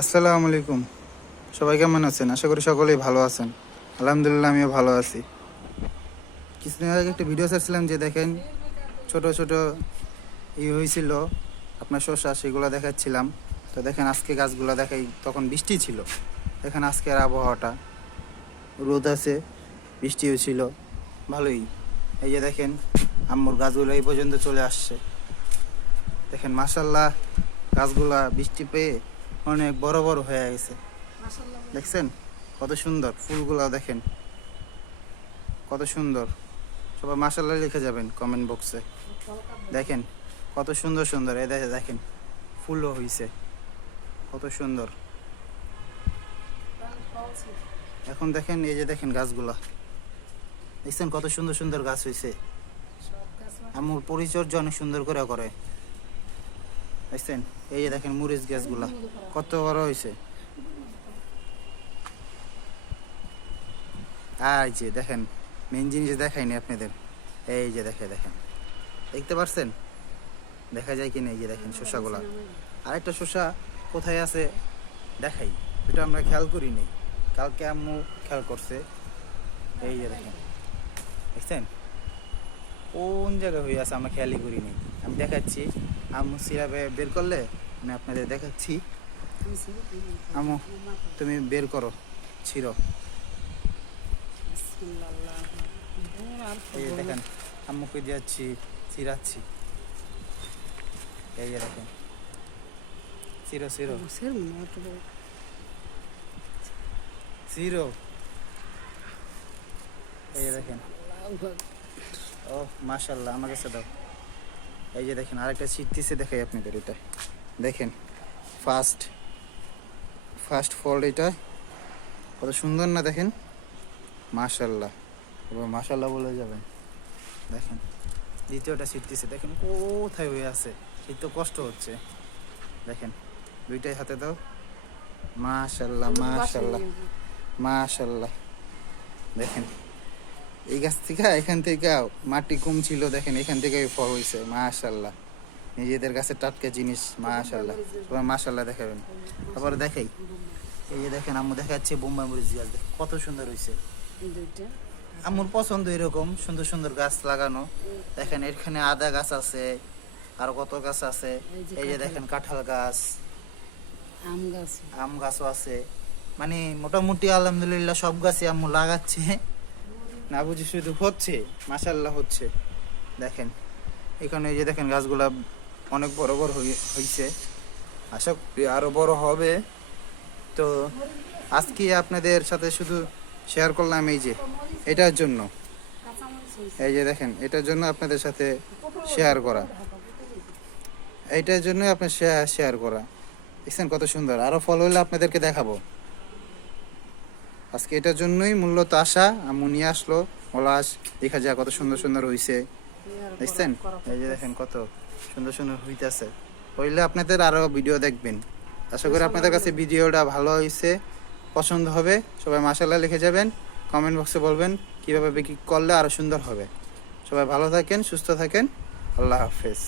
আসসালামু আলাইকুম। সবাই কেমন আছেন? আশা করি সকলেই ভালো আছেন। আলহামদুলিল্লাহ আমিও ভালো আছি। কিছুদিন আগে একটা ভিডিও ছাড়ছিলাম যে দেখেন ছোট ছোট হয়েছিল আপনার শসা, সেগুলো দেখাচ্ছিলাম। তো দেখেন আজকে গাছগুলো দেখাই, তখন বৃষ্টি ছিল। দেখেন আজকের আবহাওয়াটা রোদ আছে, বৃষ্টিও ছিল, ভালোই। এই যে দেখেন আম্মুর গাছগুলো এই পর্যন্ত চলে আসছে। দেখেন মাশাল্লাহ, গাছগুলা বৃষ্টি পেয়ে অনেক বড় বড় হয়ে গেছে। দেখছেন কত সুন্দর ফুলগুলা, দেখেন কত সুন্দর। সবাই মাশাআল্লাহ লিখে যাবেন কমেন্ট বক্সে। দেখেন কত সুন্দর সুন্দর, এই দেখেন ফুলও হইছে, কত সুন্দর। এখন দেখেন এই যে দেখেন গাছগুলা, দেখছেন কত সুন্দর সুন্দর গাছ হইছে। আমার পরিচর্যা অনেক সুন্দর করে করে, দেখছেন। এই যে দেখেন মরিচ গাছগুলা কত বড় হইছে। আর যে দেখেন মেন জিনিস দেখাইনি আপনাদের, এই যে দেখেন দেখতে পারছেন, দেখা যায় কিনা? এই যে দেখেন শসাগুলা। আরেকটা শসা কোথায় আছে দেখাই, এটা আমরা খেয়াল করিনি, কালকে আম্মু খেয়াল করছে। এই যে দেখেন, দেখছেন কোন জায়গায় হয়ে আছে, আমরা খেয়ালই করিনি। আমি দেখাচ্ছি, আম্মু সিরাপে বের করলে আমি আপনাদের দেখাচ্ছি। আম্মু তুমি বের করো, ছিঁড়ো। এই যে দেখেন আম্মুকে দিচ্ছি, ছিঁড়াচ্ছি। এই যে দেখেন ছিঁড়ো ছিঁড়ো ছিঁড়ো। এই যে দেখেন, ও মাশাআল্লাহ, আমার কাছে দাও। এই যে দেখেন আরেকটা ছিটতেছে, দেখাই আপনাদের। এটা দেখেন ফার্স্ট ফল, এটা কত সুন্দর না? দেখেন মাশাআল্লাহ, এবার মাশাআল্লাহ বলে যাবেন। দেখেন দ্বিতীয়টা ছিটতেছে, দেখেন কোথায় হয়ে আছে, এই তো কষ্ট হচ্ছে। দেখেন দুইটাই হাতে দাও। মাশাআল্লাহ মাশাআল্লাহ মাশাআল্লাহ। দেখেন এই গাছ থেকে, এখান থেকে মাটি কম ছিল, দেখেন এখান থেকে ফল হয়েছে। মাশাআল্লাহ, নিজেদের কাছে টাটকা জিনিস। মাশাআল্লাহ, সবাই মাশাআল্লাহ দেখাবেন। তারপর দেখাই, এই যে দেখেন আম্মু দেখাচ্ছে বোম্বাই মরিচ গাছ, কত সুন্দর হয়েছে। আম্মুর পছন্দ এরকম সুন্দর সুন্দর গাছ লাগানো। দেখেন এখানে আদা গাছ আছে, আর কত গাছ আছে। এই যে দেখেন কাঁঠাল গাছ, আম গাছও আছে। মানে মোটামুটি আলহামদুলিল্লাহ সব গাছই আম্মু লাগাচ্ছে, না বুঝি শুধু হচ্ছে। মাশাআল্লাহ হচ্ছে। দেখেন এখানে এই যে দেখেন গাছগুলা অনেক বড় বড় হয়েছে, আশা করি আরো বড় হবে। তো আজকে আপনাদের সাথে শুধু শেয়ার করলাম এই যে এটার জন্য, এই যে দেখেন এটার জন্য আপনাদের সাথে শেয়ার করা, এইটার জন্য আপনার শেয়ার করা। দেখছেন কত সুন্দর, আরো ফল হলে আপনাদেরকে দেখাবো। আজকে এটার জন্যই মূলত আসা, আম্মু নিয়ে আসলো পলাশ, দেখা যায় কত সুন্দর সুন্দর হইছে। দেখছেন এই যে দেখেন কত সুন্দর সুন্দর হইতেছে। হইলে আপনাদের আরো ভিডিও দেখবেন। আশা করি আপনাদের কাছে ভিডিওটা ভালো হয়েছে, পছন্দ হবে। সবাই মাশাআল্লাহ লিখে যাবেন, কমেন্ট বক্সে বলবেন কিভাবে বিক্রি করলে আরো সুন্দর হবে। সবাই ভালো থাকেন, সুস্থ থাকেন, আল্লাহ হাফেজ।